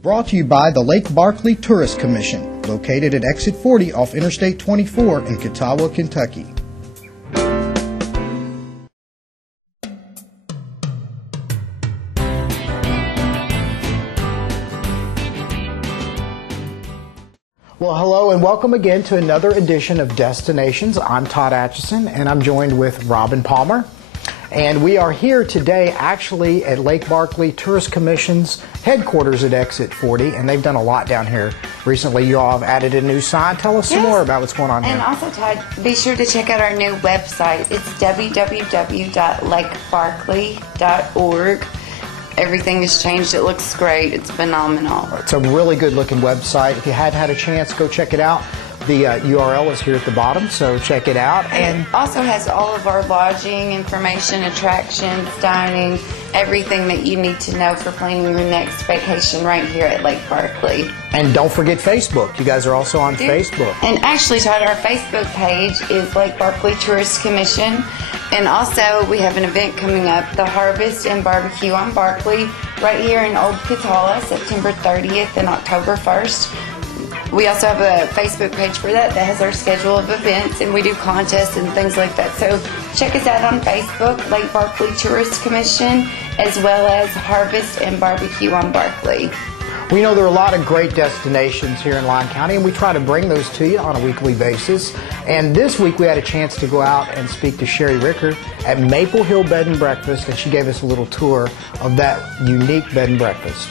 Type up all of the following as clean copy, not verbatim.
Brought to you by the Lake Barkley Tourist Commission, located at Exit 40 off Interstate 24 in Catawba, Kentucky. Well, hello and welcome again to another edition of Destinations. I'm Todd Atchison and I'm joined with Robin Palmer. And we are here today actually at Lake Barkley Tourist Commission's headquarters at Exit 40, and they've done a lot down here recently. You all have added a new sign. Tell us some more about what's going on here. And also, Todd, be sure to check out our new website. It's www.lakebarkley.org. Everything has changed. It looks great. It's phenomenal. It's a really good looking website. If you hadn't had a chance, go check it out. The URL is here at the bottom, so check it out. And it also has all of our lodging information, attractions, dining, everything that you need to know for planning your next vacation right here at Lake Barkley. And don't forget Facebook. You guys are also on Facebook. And actually, Todd, our Facebook page is Lake Barkley Tourist Commission. And also, we have an event coming up, the Harvest and Barbecue on Barkley, right here in Old Catawba, September 30th and October 1st. We also have a Facebook page for that has our schedule of events, and we do contests and things like that. So check us out on Facebook, Lake Barkley Tourist Commission, as well as Harvest and Barbecue on Barkley. We know there are a lot of great destinations here in Lyon County, and we try to bring those to you on a weekly basis. And this week we had a chance to go out and speak to Sherry Ricker at Maple Hill Bed and Breakfast, and she gave us a little tour of that unique bed and breakfast.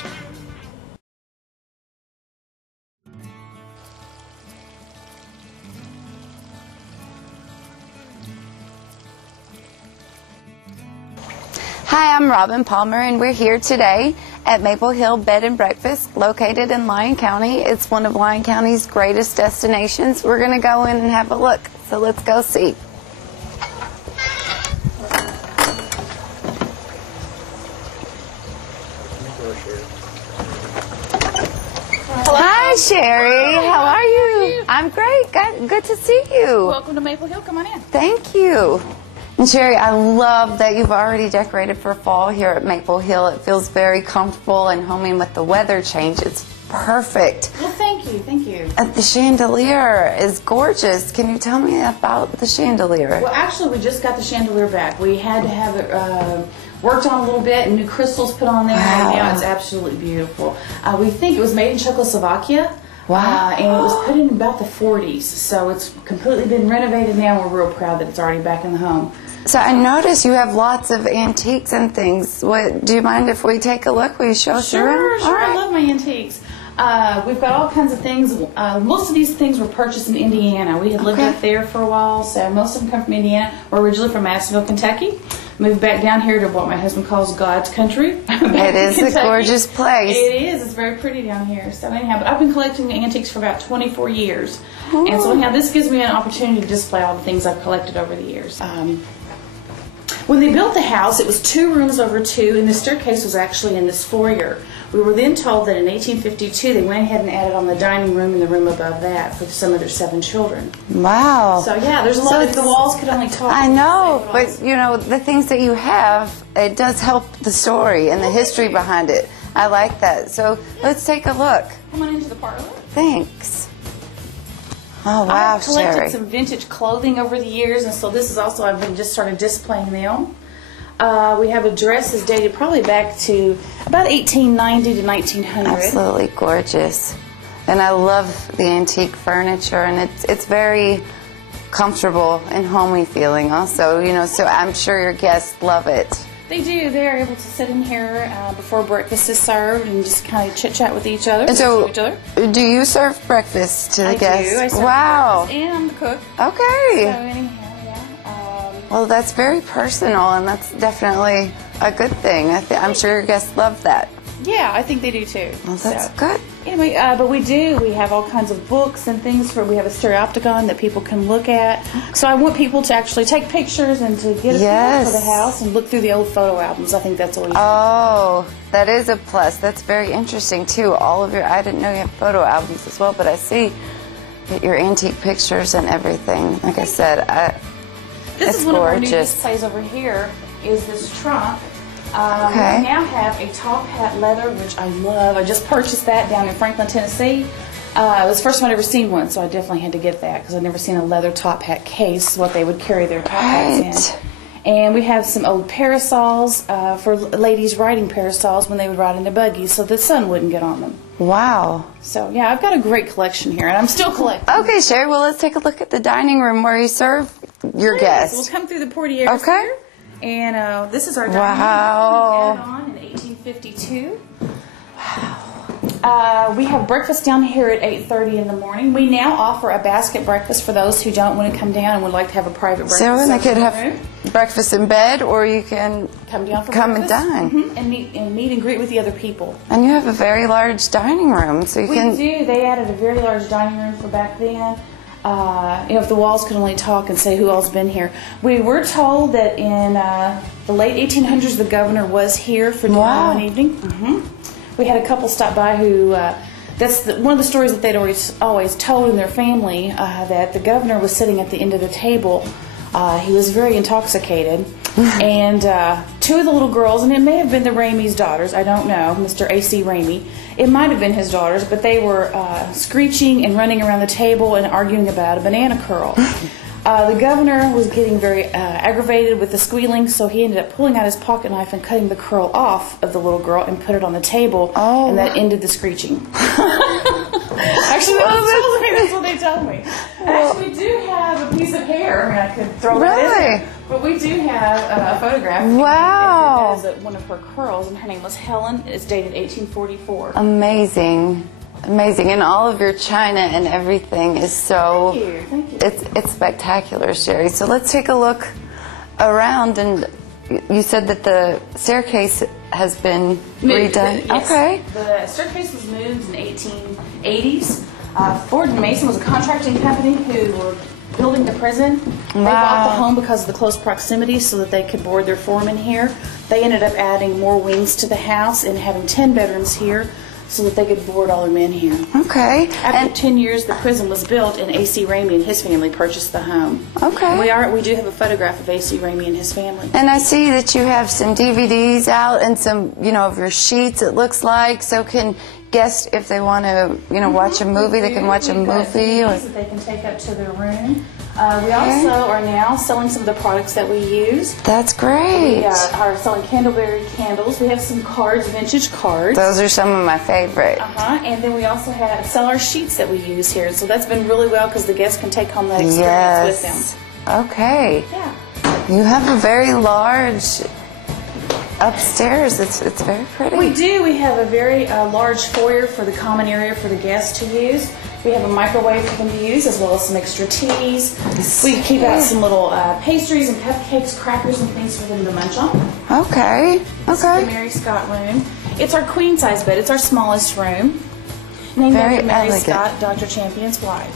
Hi, I'm Robin Palmer, and we're here today at Maple Hill Bed and Breakfast, located in Lyon County. It's one of Lyon County's greatest destinations. We're going to go in and have a look, so let's go see. Hello. Hi, Sherry. How are you? I'm great. Good to see you. Welcome to Maple Hill. Come on in. Thank you. And Sherry, I love that you've already decorated for fall here at Maple Hill. It feels very comfortable and homey with the weather change. It's perfect. Well, thank you. Thank you. The chandelier is gorgeous. Can you tell me about the chandelier? Well, actually, we just got the chandelier back. We had to have it worked on a little bit and new crystals put on there. Wow. And now it's absolutely beautiful. We think it was made in Czechoslovakia. Wow. And it was put in about the 40s. So it's completely been renovated now. We're real proud that it's already back in the home. So I noticed you have lots of antiques and things. Do you mind if we take a look? Will you show us around? Sure. I love my antiques. We've got all kinds of things. Most of these things were purchased in Indiana. We had lived up there for a while, so most of them come from Indiana. We're originally from Madisonville, Kentucky. Moved back down here to what my husband calls God's country. It is a gorgeous place. It is. It's very pretty down here. So anyhow, but I've been collecting antiques for about 24 years. Oh. And so anyhow, this gives me an opportunity to display all the things I've collected over the years. When they built the house, it was 2 rooms over 2, and the staircase was actually in this foyer. We were then told that in 1852 they went ahead and added on the dining room and the room above that for some of their 7 children. Wow. So yeah, there's a lot of the walls could only talk. I know, but you know, the things that you have, it does help the story and the history behind it. I like that. So let's take a look. Come on into the parlor. Thanks. Oh, wow, I've collected Sherry. some vintage clothing over the years, and so this is also, I've been just started displaying them. We have a dress that's dated probably back to about 1890 to 1900. Absolutely gorgeous. And I love the antique furniture, and it's very comfortable and homey feeling also, you know, so I'm sure your guests love it. They do. They're able to sit in here before breakfast is served and just kind of chit-chat with each other. And so, do you serve breakfast to the guests? I do. I serve breakfast, and I'm the cook. Okay. So anyhow, yeah. Well, that's very personal, and that's definitely a good thing. I'm sure your guests love that. Yeah, I think they do too. Well, that's good. Anyway, but we have all kinds of books and things. We have a stereopticon that people can look at. So I want people to actually take pictures and to get a feel for the house and look through the old photo albums. I think that's always that is a plus. That's very interesting too. I didn't know you have photo albums as well, but I see your antique pictures and everything. Like I said, this is one of our new displays over here. Is this trunk. We now have a top hat leather, which I love. I just purchased that down in Franklin, Tennessee. It was the first time I'd ever seen one, so I definitely had to get that because I'd never seen a leather top hat case, what they would carry their top hats in. And we have some old parasols for ladies riding parasols when they would ride in their buggies so the sun wouldn't get on them. Wow. So, yeah, I've got a great collection here, and I'm still collecting. Okay, Sherry, well, let's take a look at the dining room where you serve your guests. We'll come through the portieres here. And this is our dining room. Wow. Added on in 1852. We have breakfast down here at 8:30 in the morning. We now offer a basket breakfast for those who don't want to come down and would like to have a private breakfast. So they could have breakfast in bed, or you can come down for and breakfast. dine. And meet and greet with the other people. And you have a very large dining room, so you can... We do. They added a very large dining room for back then. If the walls could only talk and say who all's been here. We were told that in the late 1800s the governor was here for dinner one evening. We had a couple stop by who, that's one of the stories that they'd always told in their family, that the governor was sitting at the end of the table. He was very intoxicated. And two of the little girls, and it may have been the Ramey's daughters, I don't know, Mr. A.C. Ramey. It might have been his daughters, but they were screeching and running around the table and arguing about a banana curl. The governor was getting very aggravated with the squealing, so he ended up pulling out his pocket knife and cutting the curl off of the little girl and put it on the table, and that ended the screeching. Actually, that's what they told me. Actually, we do have a piece of hair. I mean, I could throw it in, but we do have a photograph. Wow. That is one of her curls, and her name was Helen. It's dated 1844. Amazing. Amazing, and all of your china and everything is so... Thank you. It's spectacular, Sherry. So let's take a look around, and you said that the staircase has been redone. Yes. Okay. The staircase was moved in the 1880s. Ford and Mason was a contracting company who were building the prison. They bought the home because of the close proximity so that they could board their foreman here. They ended up adding more wings to the house and having 10 bedrooms here, so that they could board all their men here. Okay. After 10 years, the prison was built, and A.C. Ramey and his family purchased the home. Okay. And we do have a photograph of A.C. Ramey and his family. And I see that you have some DVDs out and some, of your sheets, it looks like. So can guests, if they want to, watch a movie, they can watch a movie. Or that they can take up to their room. We also are now selling some of the products that we use. That's great. We are selling candleberry candles. We have some cards, vintage cards. Those are some of my favorite. And then we also sell our sheets that we use here. So that's been really well because the guests can take home that experience with them. Okay. Yeah. You have a very large upstairs. It's very pretty. We do. We have a very large foyer for the common area for the guests to use. We have a microwave for them to use, as well as some extra teas. We keep out some little pastries and cupcakes, crackers, and things for them to munch on. Okay. This is the Mary Scott room. It's our queen size bed. It's our smallest room. Named after Mary Scott, Dr. Champion's wife.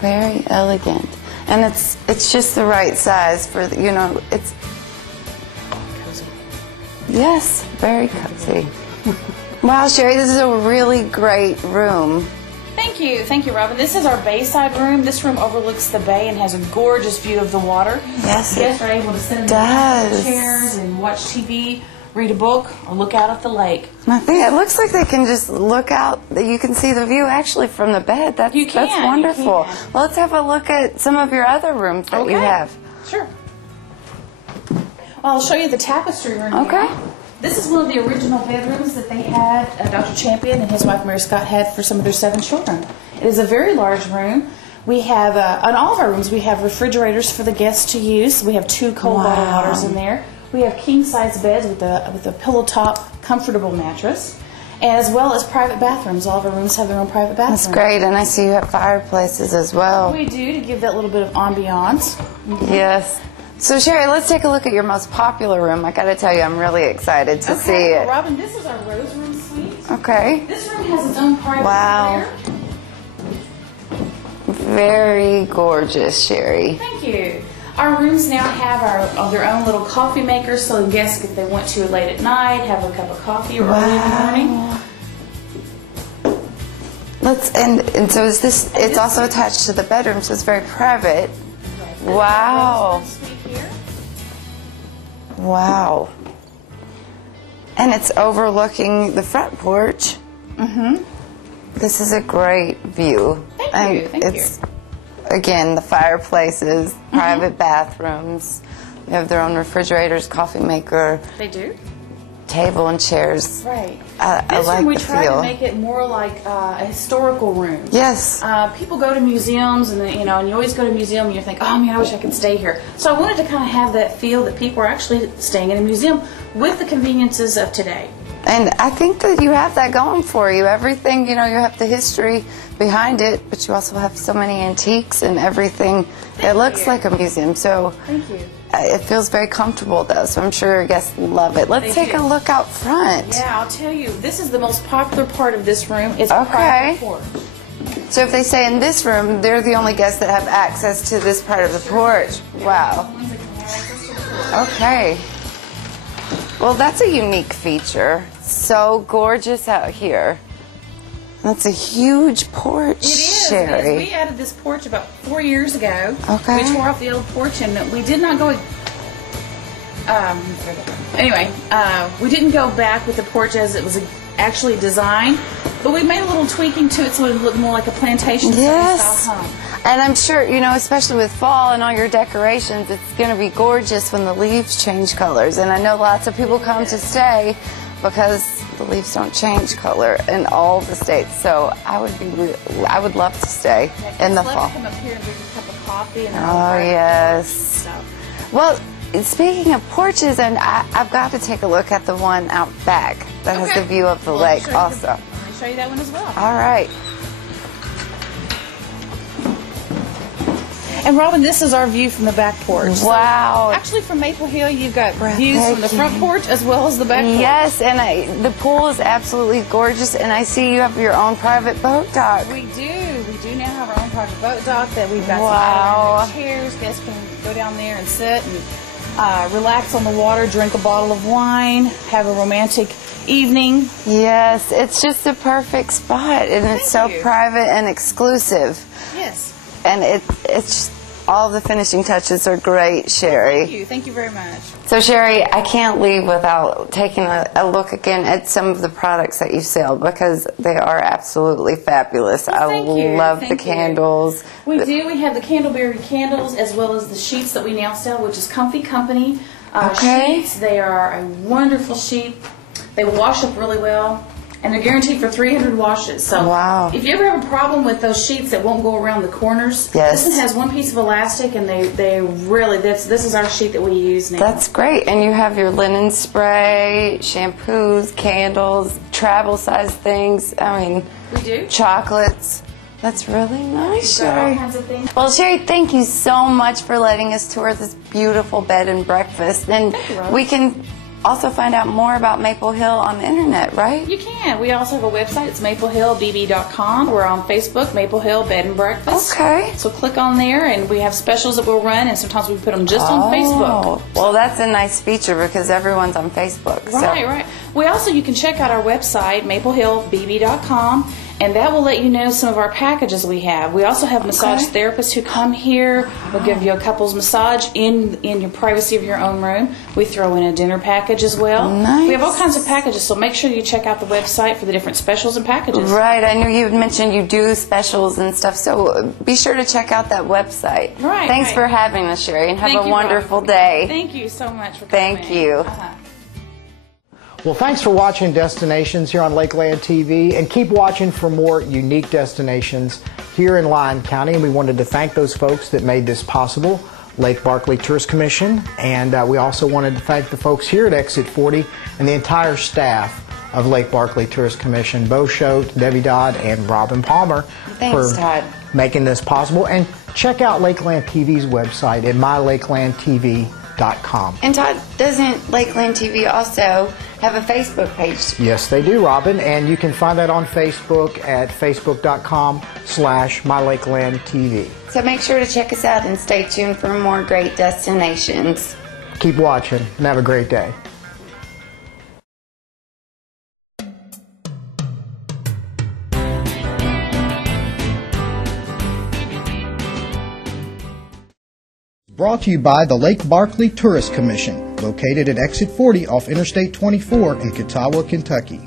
Very elegant, and it's just the right size for it's cozy. Yes, very cozy. Wow, Sherry, this is a really great room. Thank you, Robin. This is our bayside room. This room overlooks the bay and has a gorgeous view of the water. Yes, guests are able to sit in the chairs and watch TV, read a book, or look out at the lake. I think it looks like they can just look out. You can see the view actually from the bed. That's wonderful. Well, let's have a look at some of your other rooms that you have. Sure. Well, I'll show you the tapestry room. Okay. Now. This is one of the original bedrooms that they had, Dr. Champion and his wife Mary Scott had for some of their 7 children. It is a very large room. We have, on all of our rooms, we have refrigerators for the guests to use. We have 2 cold bottled waters in there. We have king-size beds with a pillow top, comfortable mattress, as well as private bathrooms. All of our rooms have their own private bathrooms. That's great, and I see you have fireplaces as well. We do, to give that little bit of ambiance. Yes. So, Sherry, let's take a look at your most popular room. I got to tell you, I'm really excited to see it. Well, Robin, this is our Rose Room suite. Okay. This room has its own private foyer. Very gorgeous, Sherry. Thank you. Our rooms now have their own little coffee makers, so guests, if they want to late at night, have a cup of coffee or early in the morning. And so is this? It's also attached to the bedroom, so it's very private. Wow. Suite here. Wow. And it's overlooking the front porch. This is a great view. Thank you. Thank you. Again, the fireplaces, private bathrooms. They have their own refrigerators, coffee maker. They do? Table and chairs. Right. I This like one we the tried feel. to make it more like a historical room. Yes. People go to museums, and and you always go to a museum and you think, oh man, I wish I could stay here. So I wanted to kind of have that feel that people are actually staying in a museum with the conveniences of today. And I think that you have that going for you. Everything, you have the history behind it, but you also have so many antiques and everything. It looks like a museum. So Thank you. it feels very comfortable, though, so I'm sure your guests love it. Let's take a look out front. Yeah, I'll tell you, this is the most popular part of this room. It's Okay. private porch. So if they say in this room, they're the only guests that have access to this part of the porch. Wow. Okay. Well, that's a unique feature. So gorgeous out here. That's a huge porch, It is. Sherry. We added this porch about 4 years ago. Okay. We tore off the old porch, and we did not go. Anyway, we didn't go back with the porch as it was actually designed, but we made a little tweaking to it so it would look more like a plantation Yes. style home. And I'm sure, especially with fall and all your decorations, it's going to be gorgeous when the leaves change colors. And I know lots of people come to stay because the leaves don't change color in all the states. So I would love to stay in the Let's fall. come up here and drink a cup of coffee. And Oh, yes. stuff. Well, speaking of porches, and I've got to take a look at the one out back that has Okay. the view of the Well, lake sure. also. Let me show you that one as well. All right. And Robin, this is our view from the back porch. So Wow. actually, from Maple Hill, you've got views from the front porch as well as the back porch. Yes, and the pool is absolutely gorgeous, and I see you have your own private boat dock. We do. We do now have our own private boat dock that we've got Wow. some chairs. Guests can go down there and sit and relax on the water, drink a bottle of wine, have a romantic evening. Yes, it's just the perfect spot, and it's so Thank you. private and exclusive. Yes. And it's just, all the finishing touches are great, Sherry. Thank you. Thank you very much. So, Sherry, I can't leave without taking a look again at some of the products that you sell because they are absolutely fabulous. Well, thank you. I love the Thank you. candles. We do. We have the Candleberry candles as well as the sheets that we now sell, which is Comfy Company Okay. sheets. They are a wonderful sheet. They wash up really well, and they're guaranteed for 300 washes. So Wow. if you ever have a problem with those sheets that won't go around the corners, Yes. this one has one piece of elastic, and they really, this is our sheet that we use now. That's great. And you have your linen spray, shampoos, candles, travel size things. I mean, we do. chocolates. That's really nice, We've got all Sherry. kinds of things. Well, Sherry, thank you so much for letting us tour this beautiful bed and breakfast. And Thank you, Rose. we can also find out more about Maple Hill on the internet, right? You can. We also have a website. It's maplehillbb.com. We're on Facebook, Maple Hill Bed and Breakfast. Okay. So click on there, and we have specials that we'll run, and sometimes we put them just on Facebook. Well, that's a nice feature because everyone's on Facebook. Right, right. We also, you can check out our website, maplehillbb.com, and that will let you know some of our packages we have. We also have massage therapists who come here. We'll give you a couples massage in your privacy of your own room. We throw in a dinner package as well. Nice. We have all kinds of packages, so make sure you check out the website for the different specials and packages. Right, I knew you had mentioned you do specials and stuff, so be sure to check out that website. Right, Thanks right. for having us, Sherry, and have Thank a you, wonderful Rob. day. Thank you so much for coming. Thank you. Well, thanks for watching Destinations here on Lakeland TV, and keep watching for more unique destinations here in Lyon County. And we wanted to thank those folks that made this possible, Lake Barkley Tourist Commission, and we also wanted to thank the folks here at Exit 40 and the entire staff of Lake Barkley Tourist Commission, Bo Schote, Debbie Dodd, and Robin Palmer Thanks, for Todd. making this possible. And check out Lakeland TV's website at mylakelandtv.com. And Todd, doesn't Lakeland TV also have a Facebook page? Yes, they do, Robin, and you can find that on Facebook at facebook.com/mylakelandtv. So make sure to check us out and stay tuned for more great destinations. Keep watching and have a great day. Brought to you by the Lake Barkley Tourist Commission, located at Exit 40 off Interstate 24 in Catawba, Kentucky.